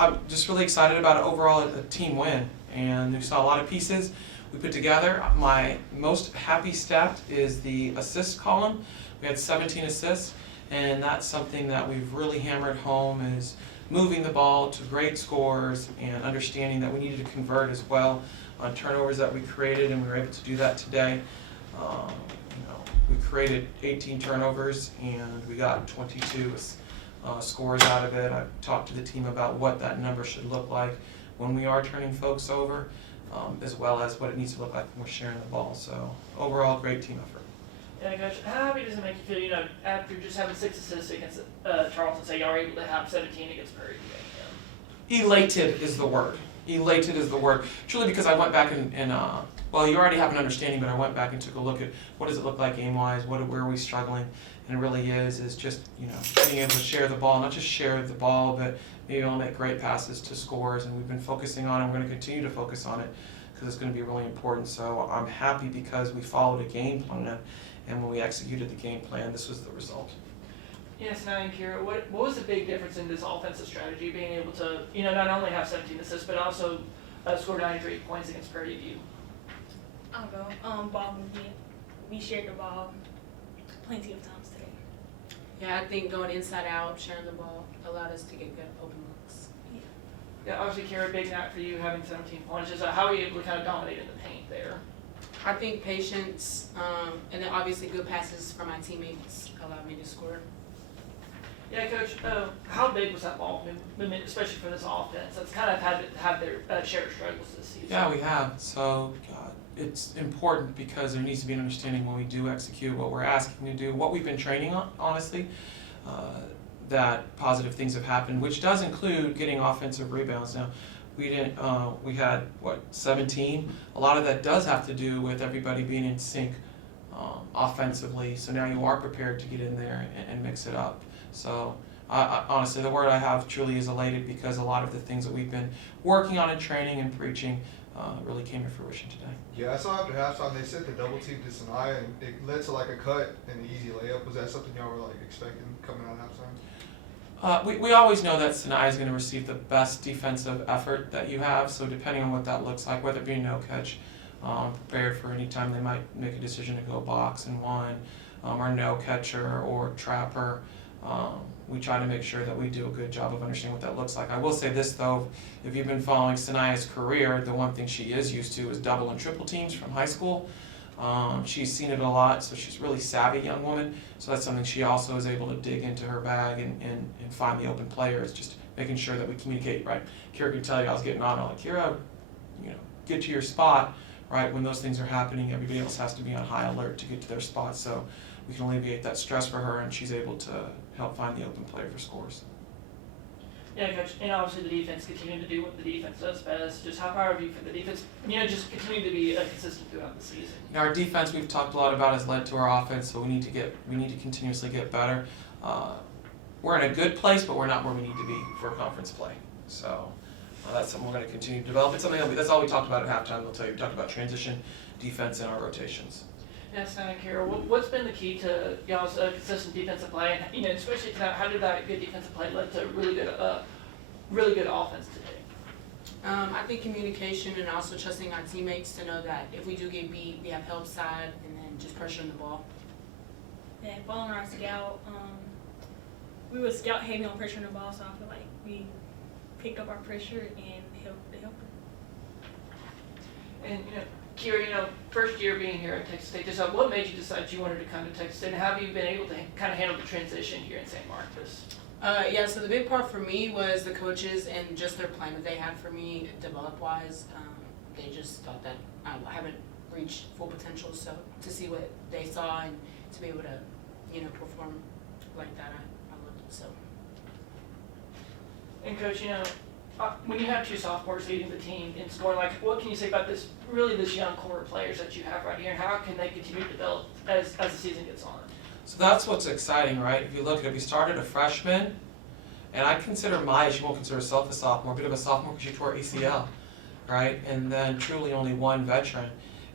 I'm just really excited about it overall, a team win, and we saw a lot of pieces we put together. My most happy stat is the assist column. We had 17 assists, and that's something that we've really hammered home, is moving the ball to great scores and understanding that we needed to convert as well on turnovers that we created, and we were able to do that today. We created 18 turnovers and we got 22 scores out of it. I've talked to the team about what that number should look like when we are turning folks over, as well as what it needs to look like when we're sharing the ball. So overall, great team effort. Yeah, Coach, how happy does it make you feel, after just having 6 assists against Charleston, say y'all are able to have 17 against Prairie View? Elated is the word. Elated is the word. Truly, because I went back and well, you already have an understanding, but I went back and took a look at what does it look like game-wise, where are we struggling, and it really is just, being able to share the ball, not just share the ball, but maybe I'll make great passes to scores, and we've been focusing on it, and we're going to continue to focus on it, because it's going to be really important. So I'm happy because we followed a game plan, and when we executed the game plan, this was the result. Yes, now and Kira, what was the big difference in this offensive strategy, being able to, not only have 17 assists, but also score 93 points against Prairie View? I'll go. Ball movement. We shared the ball plenty of times today. Yeah, I think going inside out, sharing the ball, allowed us to get good open looks. Yeah, obviously, Kira, big night for you having 17 points. Just how were you able to kind of dominate in the paint there? I think patience, and then obviously good passes from my teammates allowed me to score. Yeah, Coach, how big was that ball movement, especially for this offense? That's kind of had to have their share of struggles this season. Yeah, we have. So it's important because there needs to be an understanding when we do execute what we're asking to do, what we've been training on, honestly, that positive things have happened, which does include getting offensive rebounds. Now, we had, 17? A lot of that does have to do with everybody being in sync offensively, so now you are prepared to get in there and mix it up. So honestly, the word I have truly is elated, because a lot of the things that we've been working on in training and preaching really came to fruition today. Yeah, I saw after halftime they said the double team to Sinai and it led to like a cut and an easy layup. Was that something y'all were like expecting coming out of halftime? We always know that Sinai is going to receive the best defensive effort that you have, so depending on what that looks like, whether it be no catch, prepared for any time they might make a decision to go box and one, or no catcher or trapper. We try to make sure that we do a good job of understanding what that looks like. I will say this though, if you've been following Sanaya's career, the one thing she is used to is double and triple teams from high school. She's seen it a lot, so she's a really savvy young woman. So that's something she also is able to dig into her bag and find the open players, just making sure that we communicate right. Kira can tell you I was getting on, I'm like, Kira, get to your spot, right? When those things are happening, everybody else has to be on high alert to get to their spot. So we can alleviate that stress for her, and she's able to help find the open player for scores. Yeah, Coach, and obviously the defense continuing to do what the defense does best. Just how proud of you for the defense, just continuing to be consistent throughout the season? Our defense, we've talked a lot about, has led to our offense, so we need to continuously get better. We're in a good place, but we're not where we need to be for conference play. So that's something we're going to continue to develop. It's something that's all we talked about at halftime. They'll tell you, we talked about transition, defense, and our rotations. Yes, Kara, what's been the key to y'all's consistent defensive play, and especially tonight, how did that good defensive play lead to really good offense today? I think communication and also trusting our teammates to know that if we do get beat, we have help side, and then just pressuring the ball. Yeah, following our scout, we were scout heavy on pressuring the ball, so I feel like we picked up our pressure and helped. And Kira, first year being here at Texas State, just what made you decide you wanted to come to Texas State, and how have you been able to kind of handle the transition here in St. Marcus? Yeah, so the big part for me was the coaches and just their plan that they had for me develop-wise. They just thought that I haven't reached full potential, so to see what they saw and to be able to, perform like that, I loved it, so. And Coach, when you have two sophomores leading the team in scoring, what can you say about this young core of players that you have right here, and how can they continue to develop as the season gets on? So that's what's exciting, right? If you look at it, we started a freshman, and I consider Maya, she won't consider herself a sophomore, a bit of a sophomore because she tore ACL, right? And then truly only one veteran.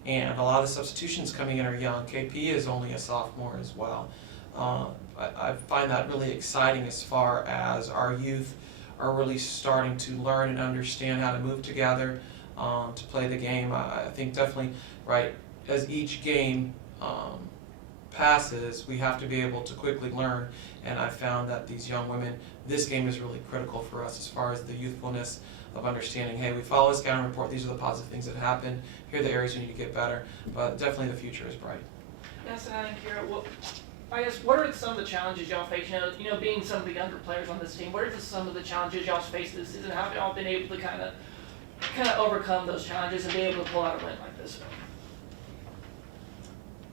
And a lot of the substitutions coming in are young. KP is only a sophomore as well. I find that really exciting as far as our youth are really starting to learn and understand how to move together to play the game. I think definitely, right, as each game passes, we have to be able to quickly learn, and I found that these young women, this game is really critical for us as far as the youthfulness of understanding, hey, we follow a scouting report, these are the positive things that happen, here are the areas we need to get better, but definitely the future is bright. Yes, and Kira, well, I guess what are some of the challenges y'all face? You know, being some of the younger players on this team, what are some of the challenges y'all face this season? How have y'all been able to kind of overcome those challenges and be able to pull out a win like this one?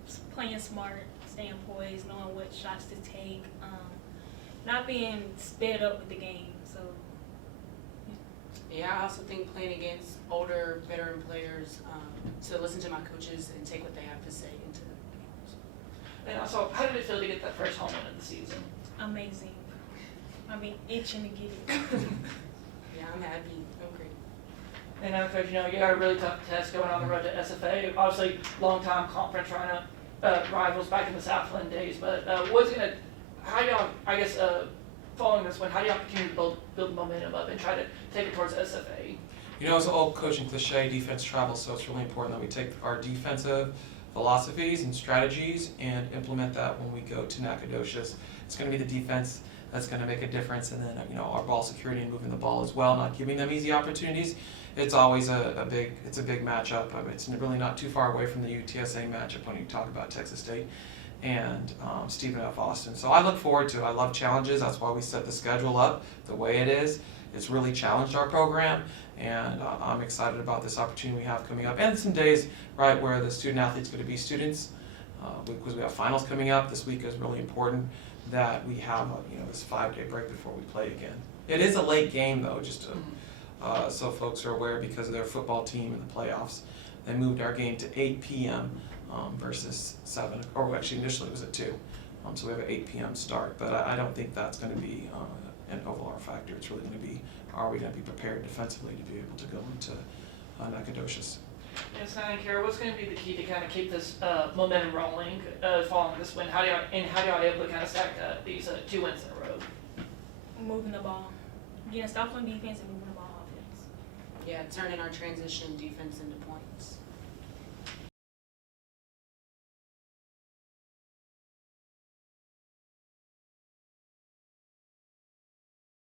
Just playing smart, staying poised, knowing what shots to take, not being sped up with the game. So Yeah, I also think playing against older, veteran players, to listen to my coaches and take what they have to say into the games. And also, how did it feel to get that first home win of the season? amazing. I've been itching to get it. Yeah, I'm happy. I'm great. And Coach, you know, you got a really tough test going on the road to SFA. Obviously, long-time conference rivals back in the Southland days. But how y'all, I guess, following this one, how do y'all continue to build momentum up and try to take it towards SFA? You know, it's an old coaching cliche, defense travels, so it's really important that we take our defensive philosophies and strategies and implement that when we go to Nacogdoches. It's going to be the defense that's going to make a difference, and then, you know, our ball security and moving the ball as well, not giving them easy opportunities. It's always a big matchup. I mean, it's really not too far away from the UTSA matchup when you talk about Texas State and Stephen F. Austin. So I look forward to it. I love challenges. That's why we set the schedule up the way it is. It's really challenged our program, and I'm excited about this opportunity we have coming up. And some days, right, where the student athlete's going to be students, because we have finals coming up. This week is really important that we have this 5-day break before we play again. It is a late game though, just to, so folks are aware, because of their football team in the playoffs. They moved our game to 8 p.m. Versus 7, or actually initially it was at 2. So we have an 8 p.m. start, but I don't think that's going to be an overall factor. It's really going to be, are we going to be prepared defensively to be able to go into Nacogdoches? Yes, and Kara, what's going to be the key to kind of keep this momentum rolling following this win? How do y'all able to kind of stack these 2 wins in a row? Moving the ball. Getting stopped on defense and moving the ball offense. Yeah, turning our transition defense into points.